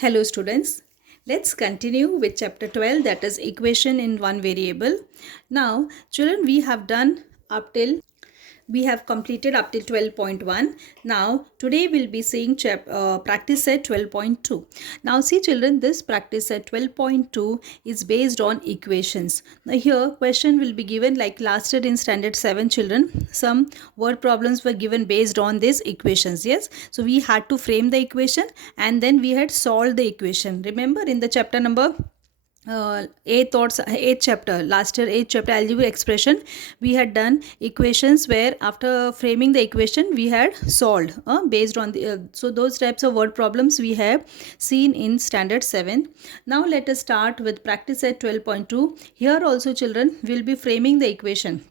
Hello students, let's continue with chapter 12, that is equation in one variable. Now children, we have completed up till 12.1. Now today we'll be seeing practice set 12.2. Now see children, this practice set 12.2 is based on equations. Now here question will be given like last year in standard 7 children. Some word problems were given based on these equations. Yes, so we had to frame the equation and then we had solved the equation. Remember in the chapter number eighth chapter, last year eighth chapter algebra expression, we had done equations where after framing the equation we had solved based on the so those types of word problems we have seen in standard 7. Now let us start with practice at 12.2. Here also children will be framing the equation.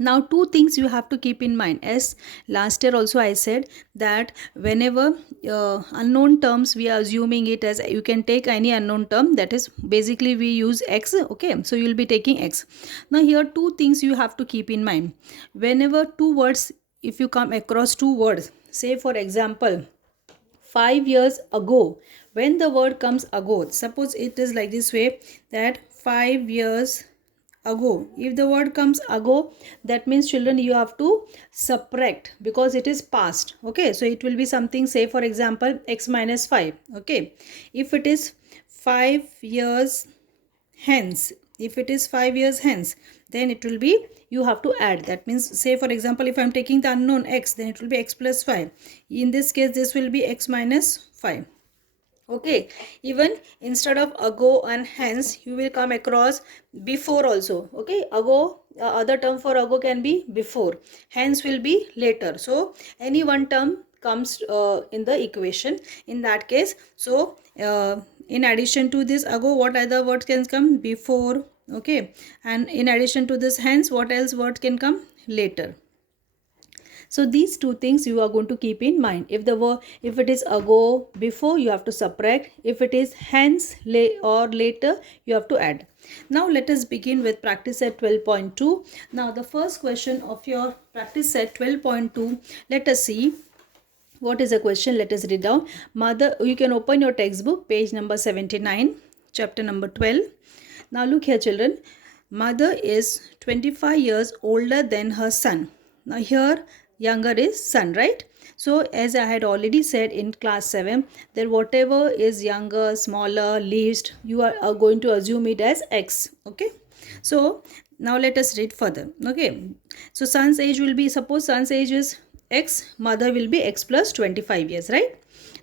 Now two things you have to keep in mind, as last year also I said that whenever unknown terms, we are assuming it as you can take any unknown term, that is basically we use x. Okay, so you will be taking x. Now here two things you have to keep in mind. Whenever two words, if you come across two words, say for example 5 years ago, when the word comes ago, suppose it is like this way, that 5 years ago, if the word comes ago, that means children you have to subtract because it is past. Okay, so it will be something, say for example x minus 5. Okay, if it is 5 years hence, if it is 5 years hence, then it will be, you have to add. That means say for example if I am taking the unknown x, then it will be x plus 5. In this case this will be x minus 5. Okay, even instead of ago and hence, you will come across before also. Okay, ago, other term for ago can be before, hence will be later. So any one term comes in the equation in that case. So in addition to this ago, what other words can come? Before. Okay, and in addition to this hence, what else word can come? Later. So these two things you are going to keep in mind. If it is ago, before, you have to subtract. If it is hence or later, you have to add. Now let us begin with practice set 12.2. Now the first question of your practice set 12.2, let us see what is the question. Let us read down. Mother, you can open your textbook, page number 79, chapter number 12. Now look here children. Mother is 25 years older than her son. Now here younger is son, right? So as I had already said in class 7, that whatever is younger, smaller, least, you are going to assume it as x. Okay, so now let us read further. Okay, so son's age will be, suppose son's age is x, mother will be x plus 25 years, right?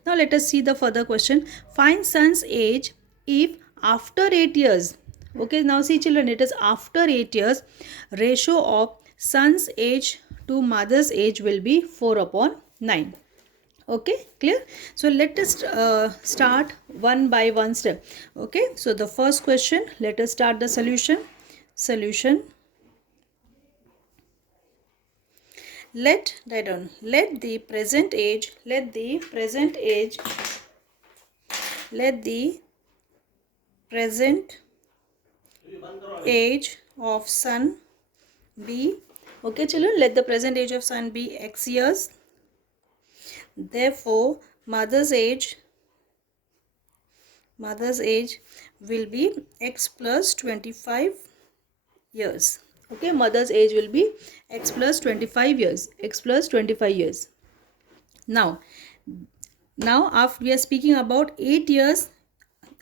Now let us see the further question. Find son's age if after 8 years. Okay, now see children, it is after 8 years, ratio of son's age to mother's age will be 4/9. Okay, clear? So let us start one by one step. Okay, so the first question, let us start the solution. Let the present age of son be, okay children, let the present age of son be x years. Therefore mother's age will be x plus 25 years. Okay, mother's age will be x plus 25 years. Now after we are speaking about 8 years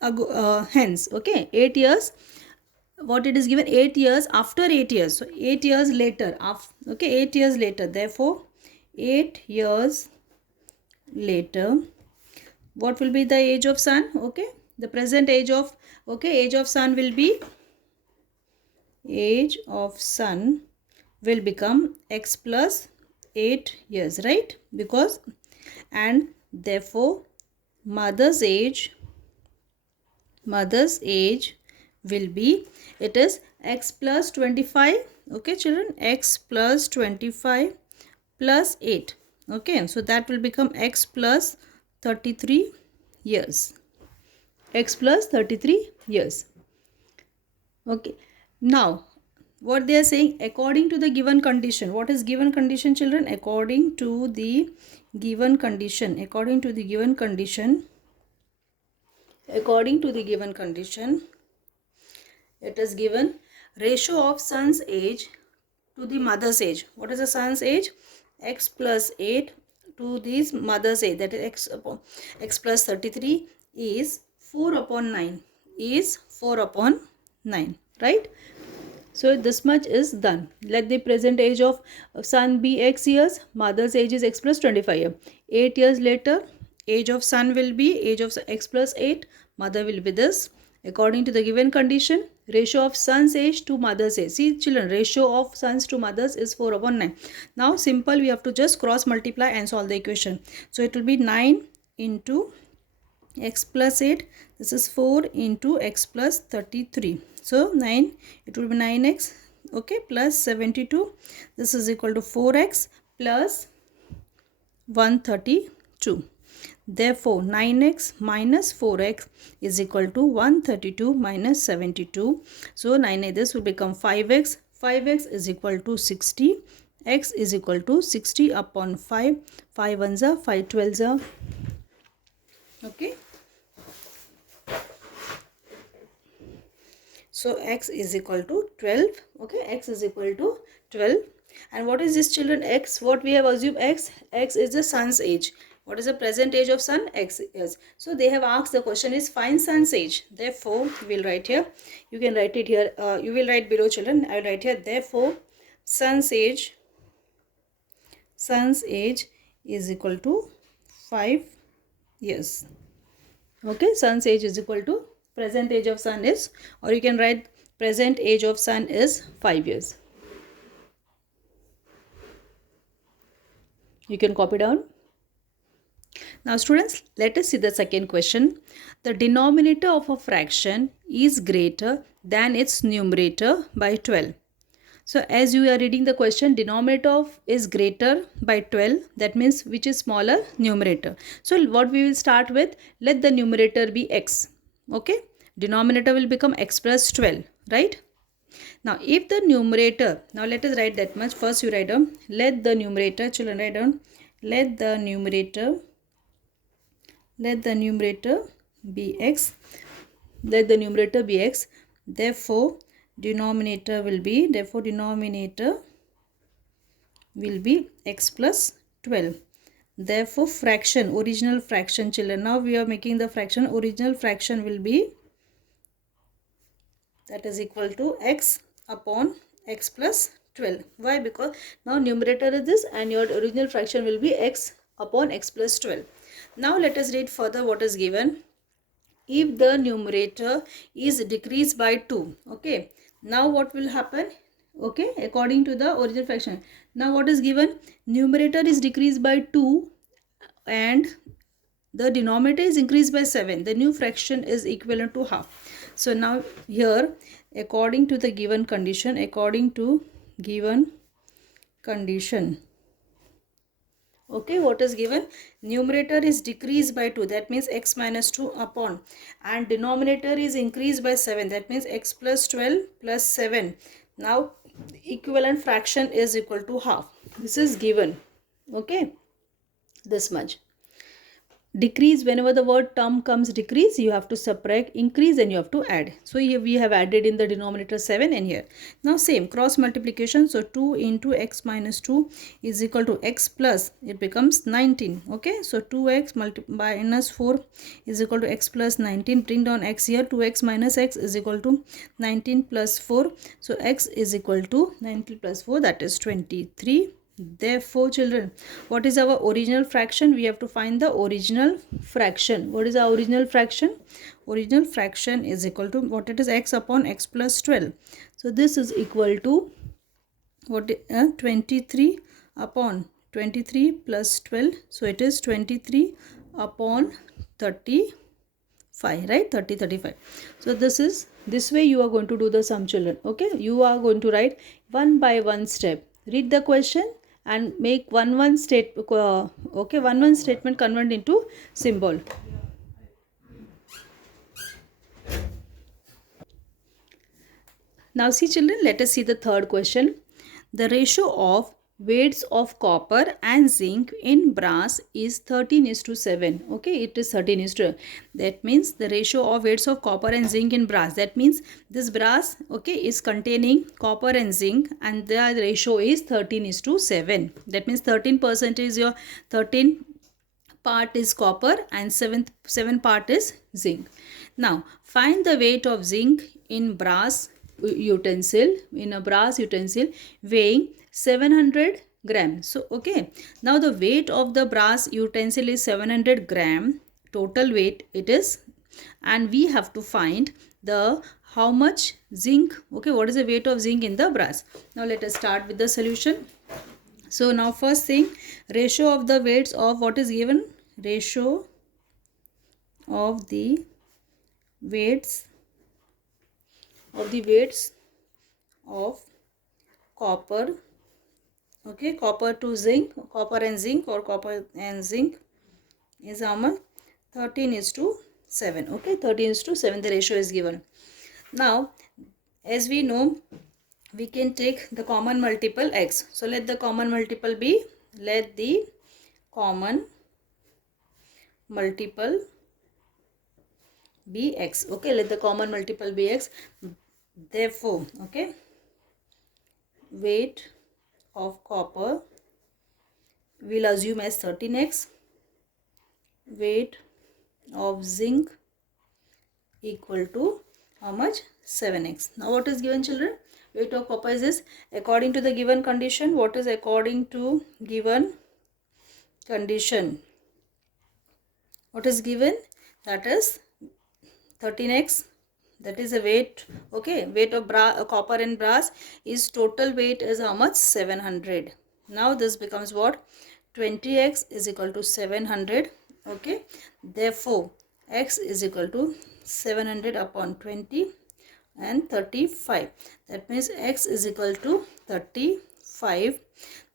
ago, hence. Okay, 8 years, what it is given, 8 years after 8 years, so 8 years later. Okay, 8 years later, therefore 8 years later, what will be the age of son? Okay, the present age of, okay, age of son will be, age of son will become x plus 8 years, right? Because, and therefore mother's age will be, it is x plus 25. Okay children, x plus 25 plus 8. Okay, so that will become x plus 33 years. X plus 33 years. Okay, now what they are saying, according to the given condition. What is given condition children? According to the given condition, According to the given condition, it is given ratio of son's age to the mother's age. What is the son's age? X plus 8 to this mother's age, that is x plus 33 is 4 upon 9, is 4 upon 9, right? So this much is done. Let the present age of son be x years, mother's age is x plus 25 years. 8 years later, age of son will be age of x plus 8, mother will be this. According to the given condition, ratio of son's age to mother's age. See children, ratio of sons to mothers is 4 upon 9. Now simple, we have to just cross multiply and solve the equation. So it will be 9 into x plus 8. This is 4 into x plus 33. So 9, it will be 9x, okay, plus 72. This is equal to 4x plus 132. Therefore, 9x minus 4x is equal to 132 minus 72. So, 9, this will become 5x. 5x is equal to 60. X is equal to 60 upon 5. 5 ones are 5 12s are. Okay. So, x is equal to 12. Okay. X is equal to 12. And what is this children? X, what we have assumed x? X is the son's age. What is the present age of son? X is. So they have asked, the question is find son's age. Therefore, we will write here. You can write it here. You will write below children. I will write here. Therefore, son's age is equal to 5 years. Okay, son's age is equal to present age of son is, or you can write present age of son is 5 years. You can copy down. Now students, let us see the second question. The denominator of a fraction is greater than its numerator by 12. So as you are reading the question, denominator of is greater by 12. That means which is smaller? Numerator. So what we will start with, let the numerator be x. Okay. Denominator will become x plus 12. Right. Now if the numerator, now let us write that much. First you write down, let the numerator, children write down, let the numerator be x. Let the numerator be x. Therefore, denominator will be x plus 12. Therefore, fraction, original fraction, children. Now we are making the fraction. Original fraction will be, that is equal to x upon x plus 12. Why? Because now numerator is this and your original fraction will be x upon x plus 12. Now let us read further what is given. If the numerator is decreased by 2, okay, now what will happen? Okay, according to the original fraction. Now what is given? Numerator is decreased by 2 and the denominator is increased by 7. The new fraction is equivalent to half. So now here, according to the given condition, okay, what is given? Numerator is decreased by 2. That means x minus 2 upon. And denominator is increased by 7. That means x plus 12 plus 7. Now, equivalent fraction is equal to half. This is given. Okay. This much. Decrease, whenever the word term comes decrease, you have to subtract, increase, and you have to add. So here we have added in the denominator 7 and here. Now same cross multiplication. So 2 into x minus 2 is equal to x plus, it becomes 19. Okay, so 2x minus 4 is equal to x plus 19. Bring down x here. 2x minus x is equal to 19 plus 4. So x is equal to 19 plus 4, that is 23. Therefore, children, what is our original fraction? We have to find the original fraction. What is our original fraction? Original fraction is equal to what it is, x upon x plus 12. So this is equal to what? 23 upon 23 plus 12. So it is 23 upon 35, right? 35. So this way you are going to do the sum, children. Okay, you are going to write one by one step. Read the question and make one statement convert into symbol. Now see children, let us see the third question. The ratio of weights of copper and zinc in brass is 13:7. Okay, it is 13:. That means the ratio of weights of copper and zinc in brass. That means this brass, okay, is containing copper and zinc, and the ratio is 13:7. That means 13% is your 13 part is copper and 7 part is zinc. Now find the weight of zinc in brass utensil, in a brass utensil weighing 700 grams. So okay, now the weight of the brass utensil is 700 gram, total weight it is, and we have to find the how much zinc. Okay, what is the weight of zinc in the brass? Now let us start with the solution. So now first thing, ratio of the weights of what is given? Ratio of the weights of copper, okay, copper to zinc, copper and zinc, or copper and zinc is how much? 13:7. Okay, 13:7 the ratio is given. Now as we know, we can take the common multiple x. So let the common multiple be, let the common multiple be x. Okay, let the common multiple be x. Therefore, okay, weight of copper we'll assume as 13x, weight of zinc equal to how much? 7x. Now what is given, children? Weight of copper is this. According to the given condition, what is according to given condition? What is given? That is 13x. That is a weight. Okay, weight of copper and brass is total weight is how much? 700. Now this becomes what? 20x is equal to 700. Okay, therefore x is equal to 700 upon 20 and 35. That means x is equal to 35.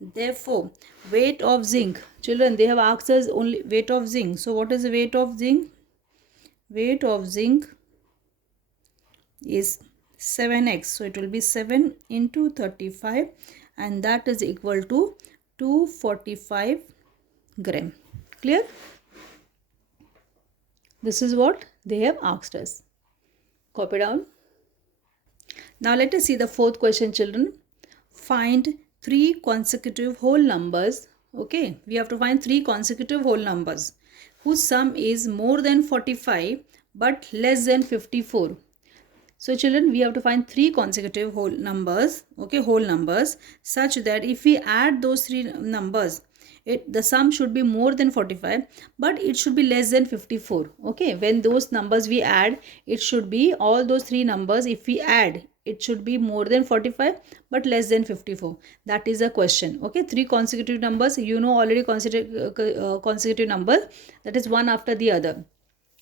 Therefore weight of zinc, children, they have asked us only weight of zinc. So what is the weight of zinc? Weight of zinc is 7x. So it will be 7 into 35, and that is equal to 245 gram. Clear? This is what they have asked us. Copy down. Now let us see the fourth question, children. Find 3 consecutive whole numbers. Okay, we have to find 3 consecutive whole numbers whose sum is more than 45 but less than 54. So children, we have to find 3 consecutive whole numbers, okay, whole numbers, such that if we add those 3 numbers, the sum should be more than 45 but it should be less than 54. Okay, when those numbers we add, it should be all those 3 numbers, if we add, it should be more than 45 but less than 54. That is a question. Okay, 3 consecutive numbers, you know already consecutive number, that is one after the other.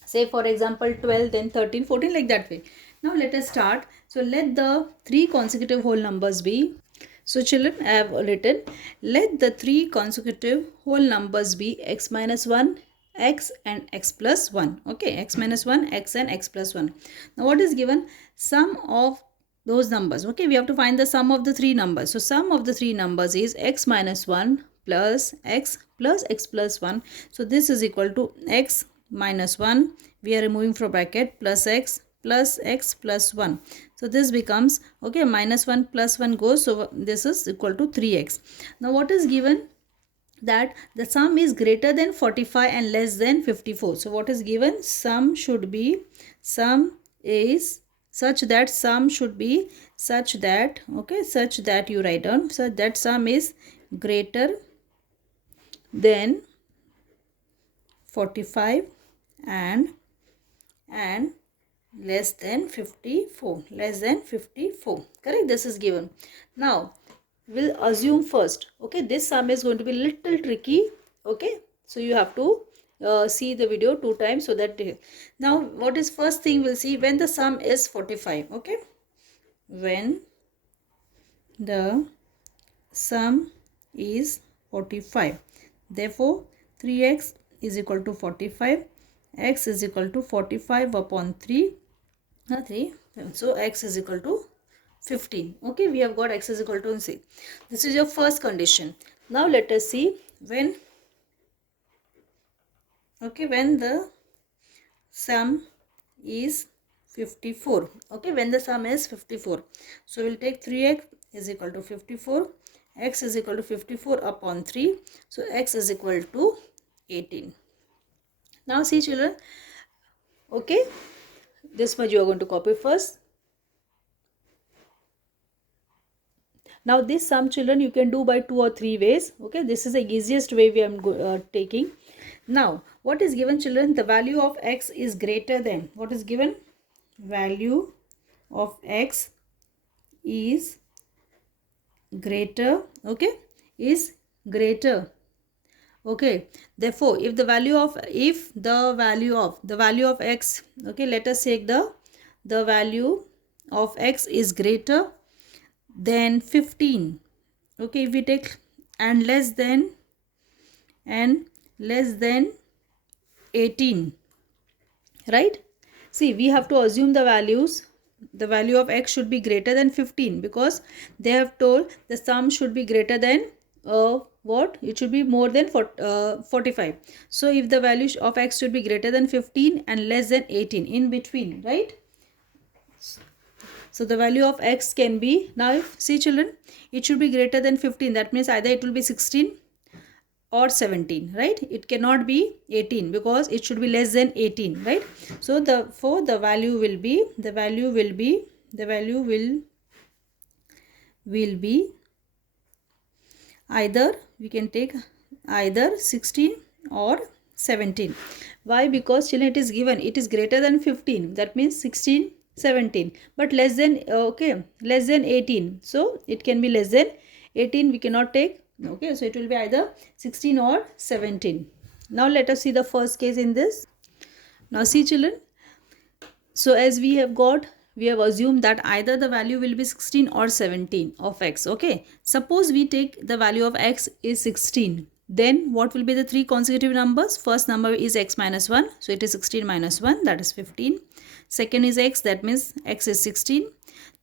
Say for example 12, then 13, 14, like that way. Now let us start. So let the 3 consecutive whole numbers be. So children, I have written, let the 3 consecutive whole numbers be x minus 1, x and x plus 1. Okay, x minus 1, x and x plus 1. Now what is given? Sum of those numbers. Okay, we have to find the sum of the 3 numbers. So sum of the 3 numbers is x minus 1 plus x plus 1. So this is equal to x minus 1, we are removing from bracket, plus x plus 1. So this becomes, okay, minus 1 plus 1 goes, so this is equal to 3x. Now what is given? That the sum is greater than 45 and less than 54. So what is given? Sum should be, sum is such that, sum should be such that, okay, such that you write down, so that sum is greater than 45 and less than 54, less than 54. Correct? This is given. Now we'll assume first, okay, this sum is going to be little tricky. Okay, so you have to see the video 2 times so that now what is first thing we'll see? When the sum is 45. Okay, when the sum is 45, therefore 3x is equal to 45, x is equal to 45 upon 3, 3. So x is equal to 15. Okay, we have got x is equal to c. This is your first condition. Now let us see when, okay, when the sum is 54. Okay, when the sum is 54. So we'll take 3x is equal to 54. X is equal to 54 upon 3. So x is equal to 18. Now see children, okay, this much you are going to copy first. Now this sum children you can do by 2 or 3 ways. Okay, this is the easiest way we am taking. Now what is given children? The value of x is greater than, what is given? Value of x is greater, okay, is greater. Okay, therefore if the value of x, okay, let us take the value of x is greater than 15. Okay, if we take and less than 18, right? See, we have to assume the value of x should be greater than 15 because they have told the sum should be greater than what? It should be more than 45. So if the value of x should be greater than 15 and less than 18, in between, right? So the value of x can be, now if, see children, it should be greater than 15. That means either it will be 16 or 17, right? It cannot be 18 because it should be less than 18, right? So therefore the value will be either, we can take either 16 or 17. Why? Because children, it is given it is greater than 15, that means 16, 17, but less than, okay, less than 18, so it can be less than 18, we cannot take. Okay, so it will be either 16 or 17. Now let us see the first case in this. Now see children, so as we have assumed that either the value will be 16 or 17 of x. Okay, suppose we take the value of x is 16, then what will be the three consecutive numbers? First number is x minus 1, so it is 16 minus 1, that is 15. Second is x, that means x is 16.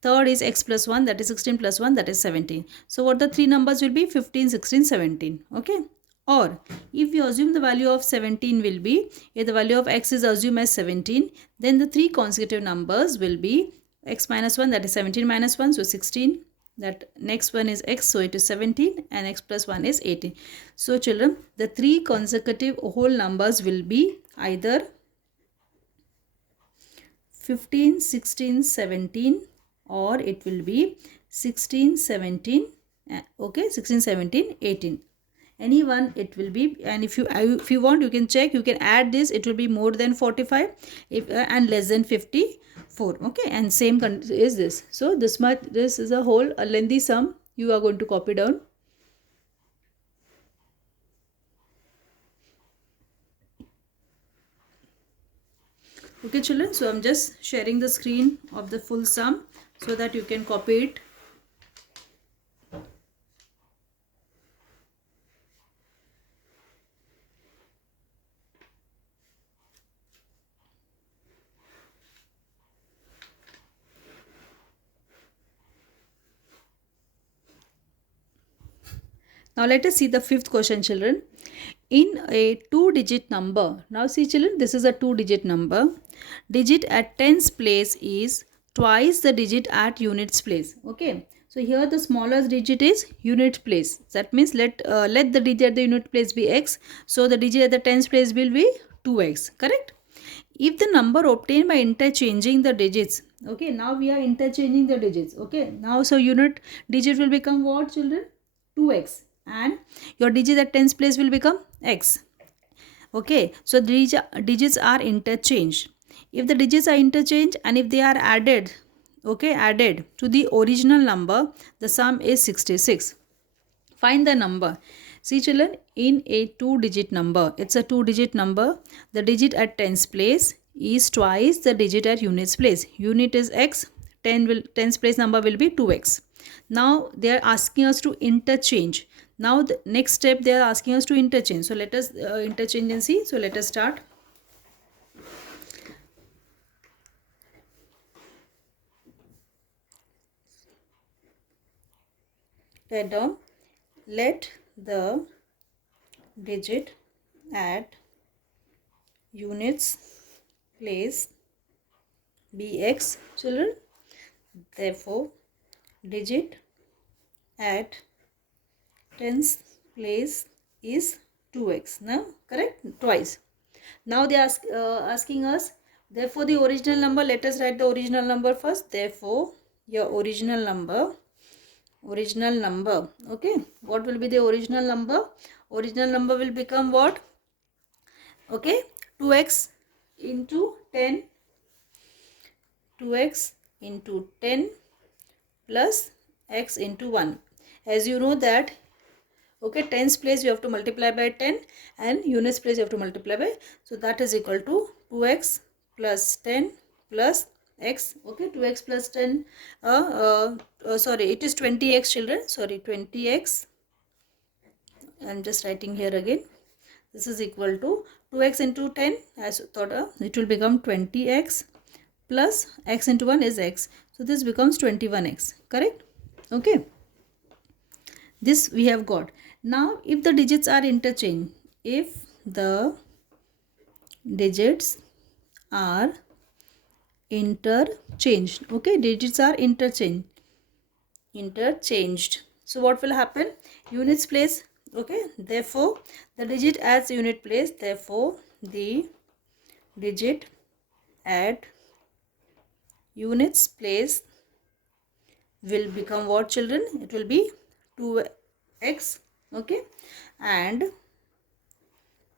Third is x plus 1, that is 16 plus 1, that is 17. So what the three numbers will be? 15, 16, 17. Okay. Or if we assume the value of 17 will be, if the value of x is assumed as 17, then the three consecutive numbers will be x minus 1, that is 17 minus 1, so 16. That next one is x, so it is 17, and x plus 1 is 18. So children, the three consecutive whole numbers will be either 15, 16, 17, or it will be 16, 17, okay, 16, 17, 18. Any one it will be, and if you want, you can check, you can add this, it will be more than 45 if and less than 54. Okay, and same is this. So this is a whole a lengthy sum you are going to copy down. Okay children, so I'm just sharing the screen of the full sum so that you can copy it. Now let us see the fifth question children. In a 2-digit number, now see children, this is a 2-digit number. Digit at tens place is twice the digit at units place. Okay, so here the smallest digit is unit place. That means let the digit at the unit place be x. So the digit at the tens place will be 2x, correct? If the number obtained by interchanging the digits, okay, now we are interchanging the digits. Okay, now so unit digit will become what children? 2x, and your digit at tens place will become x. Okay, so digits are interchanged. If the digits are interchanged and if they are added, okay, added to the original number, the sum is 66. Find the number. See children, in a 2-digit number, it's a 2-digit number, the digit at tens place is twice the digit at units place. Unit is x, tens place number will be 2x. Now they are asking us to interchange. Now the next step they are asking us to interchange. So let us interchange and see. So let us start. Write down. Let the digit at units place be x, children. Therefore, digit at tens place is 2x. Now, correct? Twice. Now they are asking us, therefore the original number, let us write the original number first. Therefore, your original number, okay, what will be the original number? Original number will become what? Okay, 2x into 10, 2x into 10 plus x into 1. As you know that, okay, tens place you have to multiply by 10 and units place you have to multiply by, so that is equal to 2x plus 10 plus x. Okay, 2x plus 10, sorry, it is 20x, children, sorry, 20x. I am just writing here again. This is equal to 2x into 10, as thought, it will become 20x plus x into 1 is x. So this becomes 21x, correct? Okay. This we have got. Now, if the digits are interchanged, if the digits are interchanged, okay, digits are interchanged. So what will happen? Units place, okay, therefore the digit as unit place, therefore the digit at units place will become what, children? It will be 2x, okay, and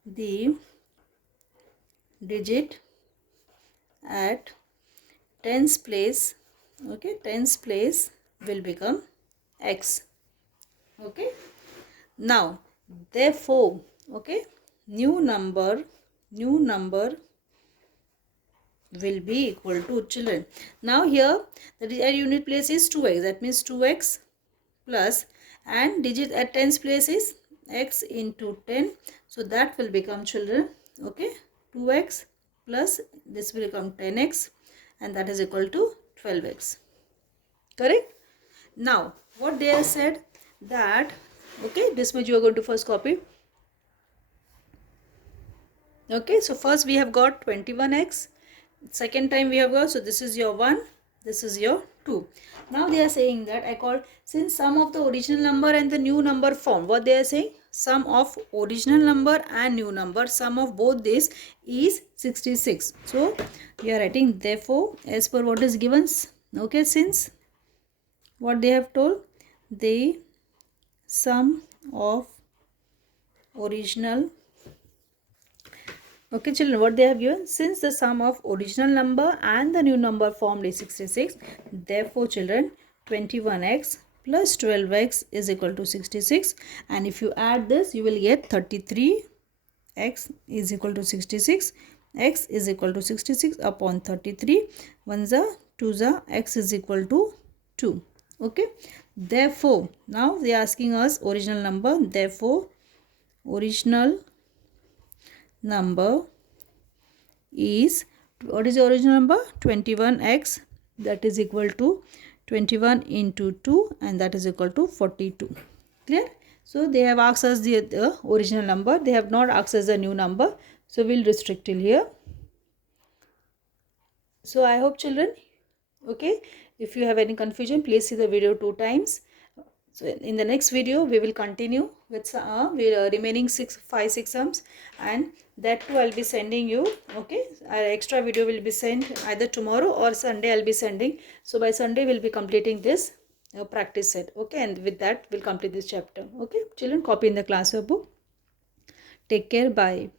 the digit at tens place, okay, tens place will become x, okay. Now, therefore, okay, new number will be equal to, children. Now here the digit at unit place is 2x, that means 2x plus, and digit at tens place is x into 10, so that will become, children, okay, 2x plus this will become 10x, and that is equal to 12x, correct? Now what they have said that, okay, this much you are going to first copy. Okay, so first we have got 21x, second time we have got, so this is your 1, this is your 2. Now they are saying that I call, since sum of the original number and the new number form, what they are saying, sum of original number and new number, sum of both this is 66. So we are writing, therefore as per what is given, okay, since what they have told, the sum of original, okay, children, what they have given, since the sum of original number and the new number formed is 66, therefore children, 21x plus 12x is equal to 66, and if you add this you will get 33. X is equal to 66, x is equal to 66 upon 33, 1 za 2 za, x is equal to 2, okay. Therefore now they are asking us original number, therefore original number is, what is the original number? 21x, that is equal to 21 into 2, and that is equal to 42. Clear? So they have asked us the original number, they have not asked us the new number, so we'll restrict till here. So I hope, children, okay, if you have any confusion, please see the video 2 times. So in the next video we will continue with remaining 5-6 sums, and that too I'll be sending you, okay. Our extra video will be sent either tomorrow or Sunday I'll be sending. So by Sunday we'll be completing this practice set, okay, and with that we'll complete this chapter, okay. Children, copy in the class book. Take care, bye.